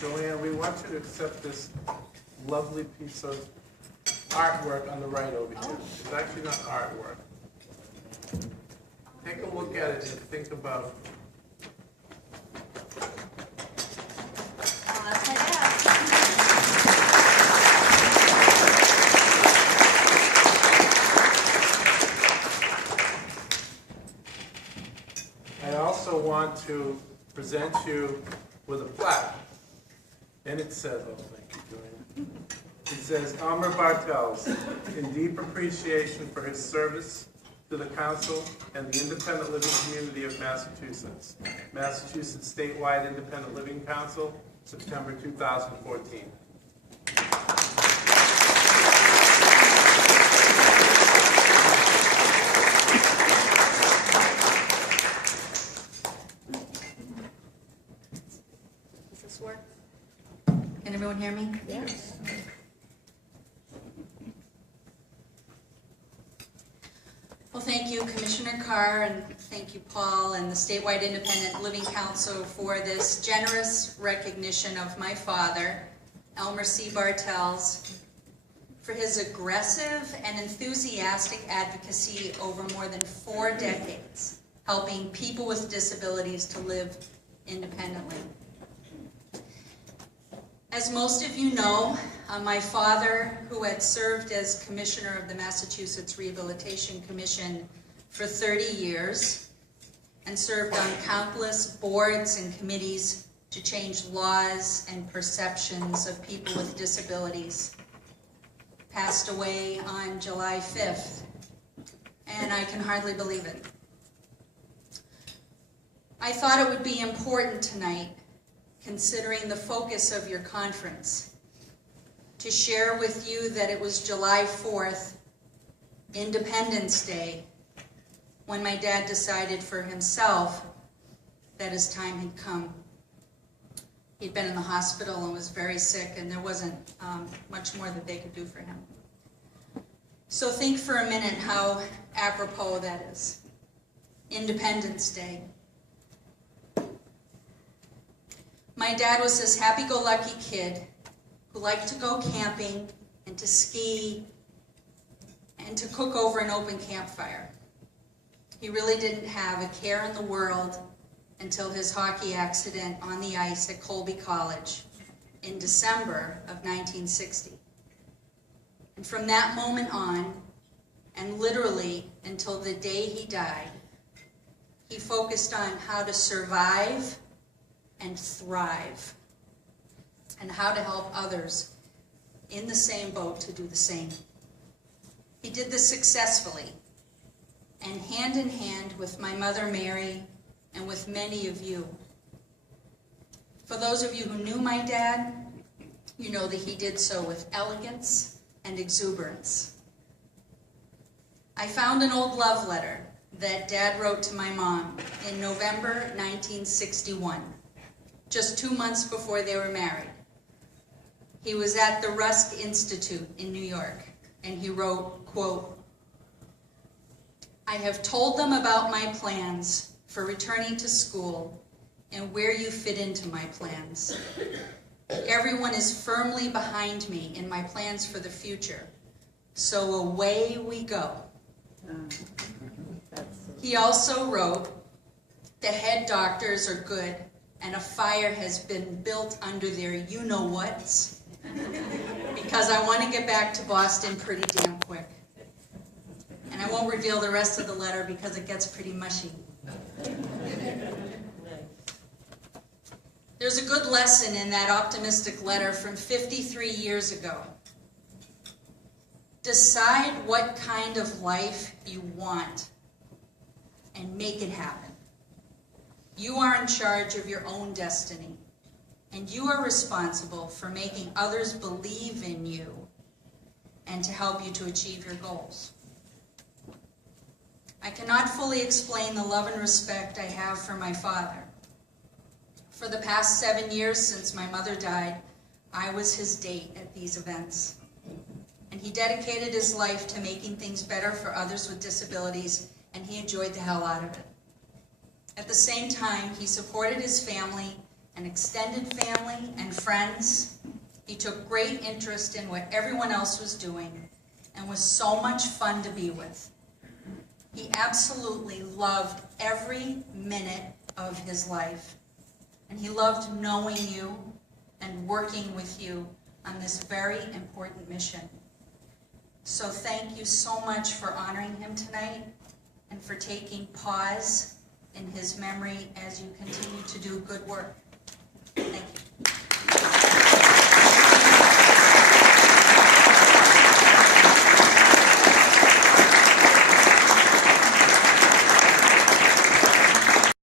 Joanne, we want you to accept this lovely piece of artwork on the right over here. It's actually not artwork. Take a look at it and think about That's my dad. I also want to present you with a plaque. And it says, oh, thank you, Joanne. It says, Elmer Bartels, in deep appreciation for his service to the Council and the Independent Living Community of Massachusetts. Massachusetts Statewide Independent Living Council, September 2014. Does this work? Can everyone hear me? Yes. Well, thank you, Commissioner Carr, and thank you, Paul, and the Statewide Independent Living Council for this generous recognition of my father, Elmer C. Bartels, for his aggressive and enthusiastic advocacy over more than 4 decades, helping people with disabilities to live independently. As most of you know, my father, who had served as Commissioner of the Massachusetts Rehabilitation Commission for 30 years and served on countless boards and committees to change laws and perceptions of people with disabilities, passed away on July 5th, and I can hardly believe it. I thought it would be important tonight, considering the focus of your conference, to share with you that it was July 4th, Independence Day, when my dad decided for himself that his time had come. He'd been in the hospital and was very sick, and there wasn't much more that they could do for him. So think for a minute how apropos that is. Independence Day. My dad was this happy-go-lucky kid who liked to go camping and to ski and to cook over an open campfire. He really didn't have a care in the world until his hockey accident on the ice at Colby College in December of 1960. And from that moment on, and literally until the day he died, he focused on how to survive and thrive, and how to help others in the same boat to do the same. He did this successfully, and hand in hand with my mother Mary and with many of you. For those of you who knew my dad, you know that he did so with elegance and exuberance. I found an old love letter that Dad wrote to my mom in November 1961. Just 2 months before they were married. He was at the Rusk Institute in New York, and he wrote, quote, I have told them about my plans for returning to school and where you fit into my plans. Everyone is firmly behind me in my plans for the future, so away we go. He also wrote, the head doctors are good, and a fire has been built under their you-know-whats, because I want to get back to Boston pretty damn quick. And I won't reveal the rest of the letter because it gets pretty mushy. There's a good lesson in that optimistic letter from 53 years ago. Decide what kind of life you want and make it happen. You are in charge of your own destiny, and you are responsible for making others believe in you and to help you to achieve your goals. I cannot fully explain the love and respect I have for my father. For the past 7 years since my mother died, I was his date at these events. And he dedicated his life to making things better for others with disabilities, and he enjoyed the hell out of it. At the same time, he supported his family and extended family and friends. He took great interest in what everyone else was doing and was so much fun to be with. He absolutely loved every minute of his life, and he loved knowing you and working with you on this very important mission. So thank you so much for honoring him tonight and for taking pause in his memory as you continue to do good work.